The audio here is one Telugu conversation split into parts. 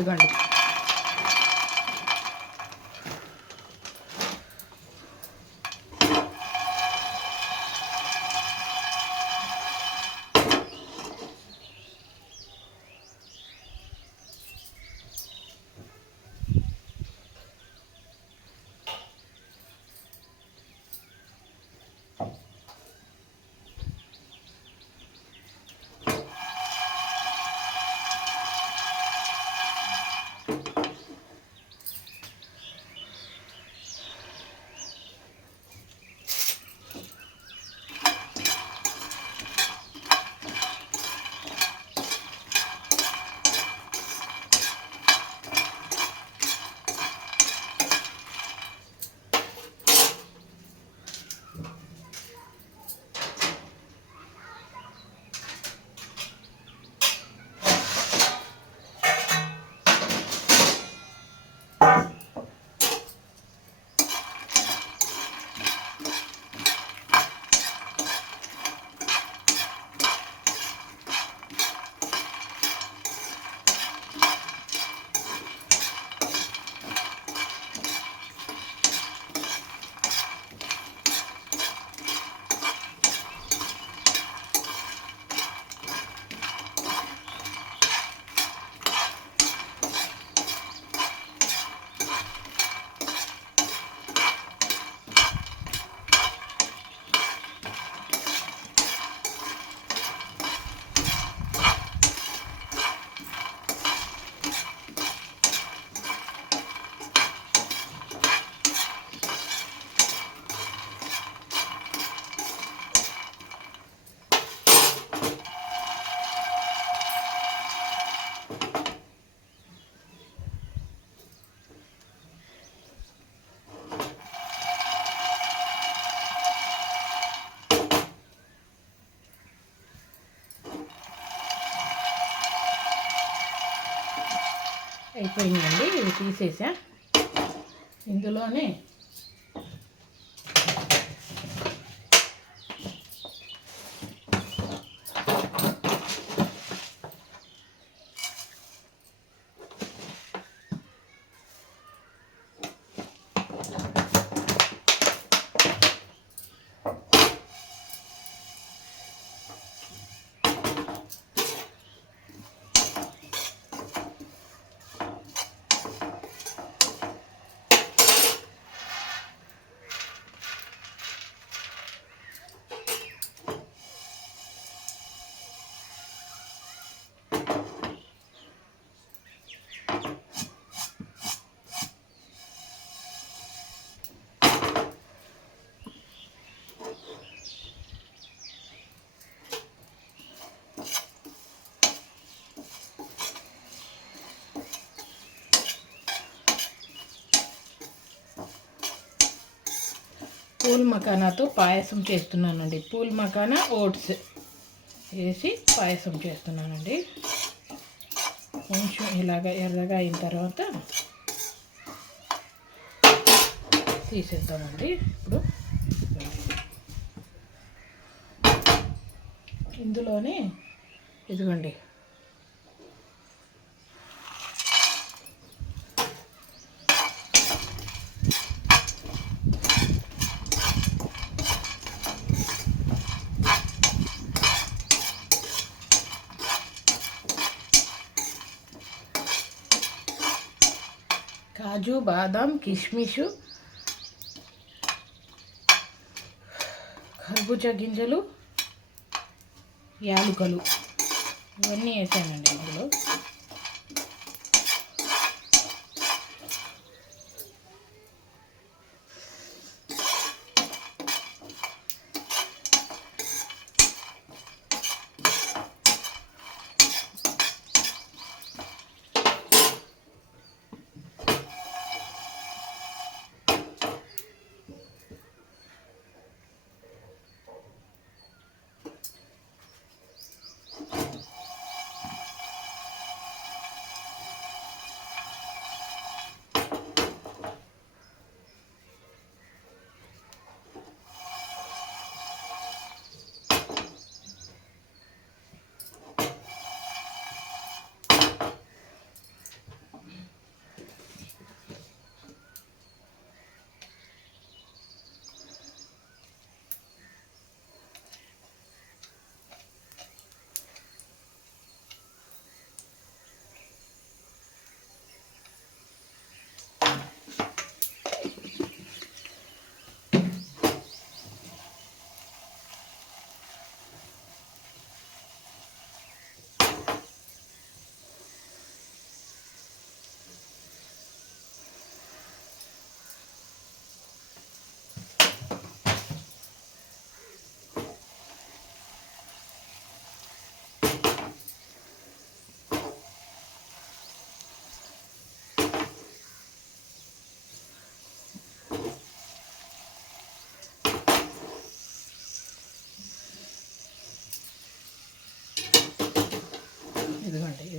ఇదిగోండి. అయిపోయిందండి. ఇవి తీసేసా. ఇందులోనే పూల్ మకానాతో పాయసం చేస్తున్నానండి. పూల్ మకానా ఓట్స్ వేసి పాయసం చేస్తున్నానండి. కొంచెం ఇలాగ ఎర్రగా అయిన తర్వాత తీసేద్దామండి. ఇప్పుడు ఇందులోనే ఇదిగోండి కాజు, బాదం, కిస్మిస్, కర్బూజా గింజలు, యాలకులు ఇవన్నీ వేసానండి ఇందులో.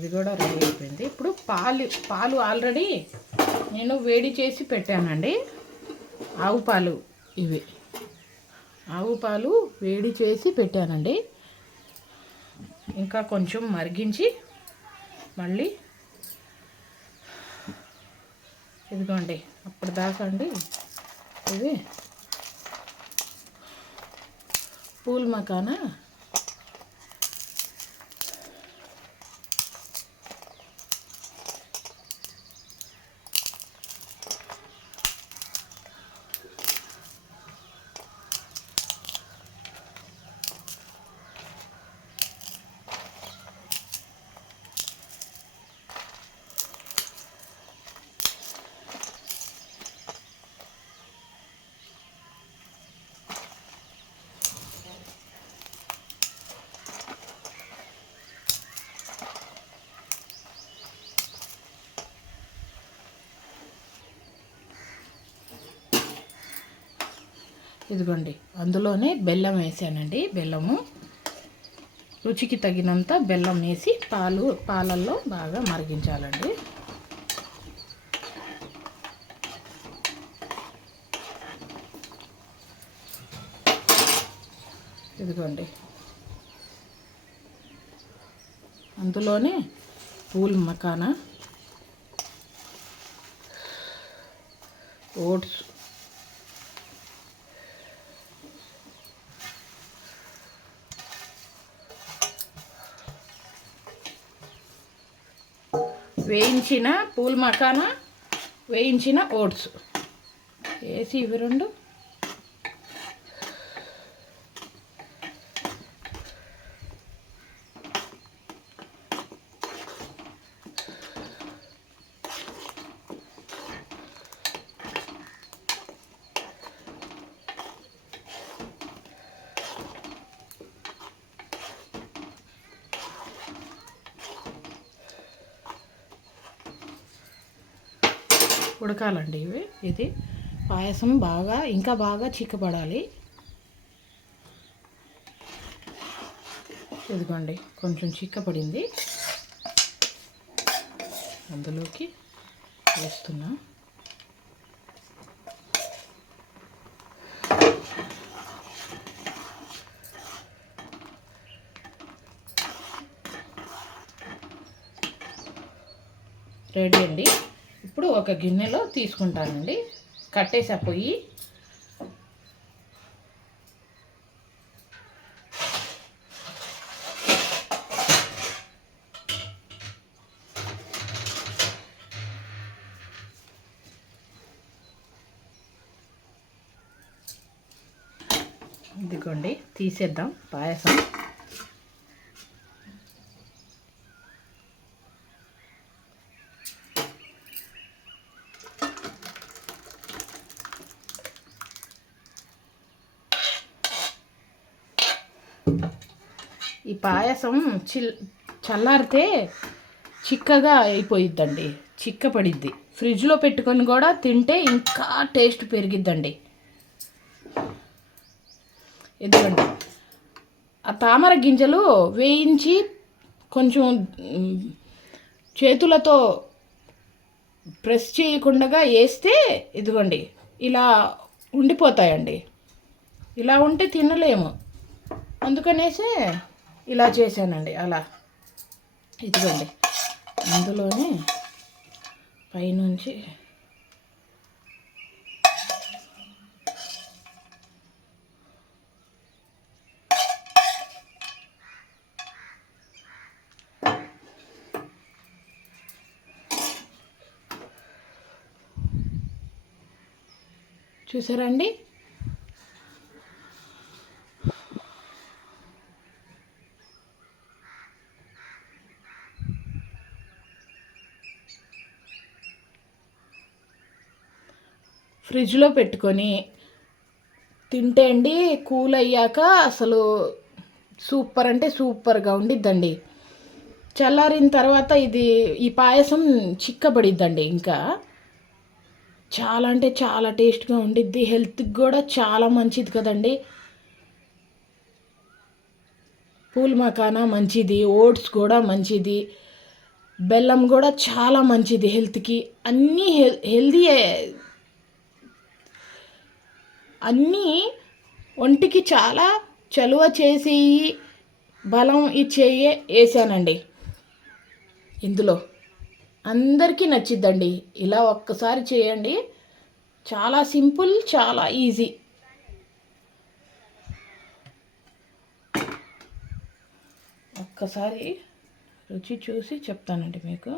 ఇది కూడా రెడీ అయిపోయింది. ఇప్పుడు పాలు ఆల్రెడీ నేను వేడి చేసి పెట్టానండి. ఆవు పాలు ఇవి ఆవు పాలు వేడి చేసి పెట్టానండి. ఇంకా కొంచెం మరిగించి మళ్ళీ ఇదిగోండి అప్పటిదాకా అండి ఇది పూల్ మకానా ఇదిగోండి అందులోనే బెల్లం వేసానండి. బెల్లము రుచికి తగినంత బెల్లం వేసి పాలల్లో బాగా మరిగించాలండి. ఇదిగోండి అందులోనే పూల్ మకానా, ఓట్స్, వేయించిన పూల్ మకానా, వేయించిన ఓట్స్ వేసి ఇవి రెండు ఉడకాలండి. ఇది పాయసం ఇంకా బాగా చిక్కబడాలి. ఇదిగోండి కొంచెం చిక్కపడింది, అందులోకి వేస్తున్నా. రెడీ అండి. ఇప్పుడు ఒక గిన్నెలో తీసుకుంటానండి. కట్టేసా పొయ్యి. ఇదిగోండి తీసేద్దాం పాయసం. ఈ పాయసం చల్లారితే చిక్కగా అయిపోయిద్దండి, చిక్కపడిద్ది. ఫ్రిడ్జ్లో పెట్టుకొని కూడా తింటే ఇంకా టేస్ట్ పెరిగిద్దండి. ఎందుకంటే ఆ తామర గింజలు వేయించి కొంచెం చేతులతో ప్రెస్ చేయకుండా వేస్తే ఇదిగోండి ఇలా ఉండిపోతాయండి. ఇలా ఉంటే తినలేము, అందుకనేసే ఇలా చేశానండి. అలా ఇదిగోండి అందులోనే పైనుంచి చూసారండి. ఫ్రిడ్జ్లో పెట్టుకొని తింటే అండి కూల్ అయ్యాక అసలు సూపర్ అంటే సూపర్గా ఉండిద్దండి. చల్లారిన తర్వాత ఈ పాయసం చిక్కబడిద్దండి. ఇంకా చాలా అంటే చాలా టేస్ట్గా ఉండిద్ది. హెల్త్కి కూడా చాలా మంచిది కదండి. పూల్ మకానా మంచిది, ఓట్స్ కూడా మంచిది. బెల్లం కూడా చాలా మంచిది హెల్త్కి. అన్నీ హెల్దీ, అన్నీ ఒంటికి చాలా చలువ చేసి బలం ఇచ్చేయే వేసానండి ఇందులో. అందరికీ నచ్చిద్దండి. ఇలా ఒక్కసారి చేయండి, చాలా సింపుల్, చాలా ఈజీ. ఒక్కసారి రుచి చూసి చెప్తానండి మీకు.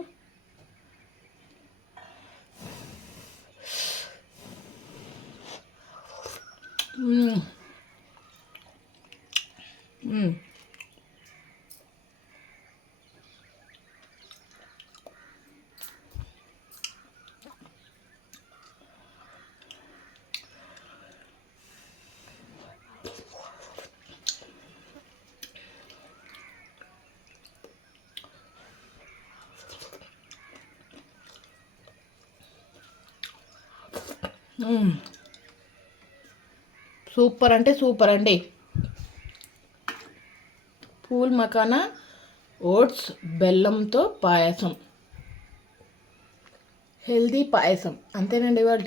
సూపర్ అంటే సూపర్ అండి. పూల్ మకానా ఓట్స్ బెల్లంతో పాయసం, హెల్దీ పాయసం. అంతేనండి వాటి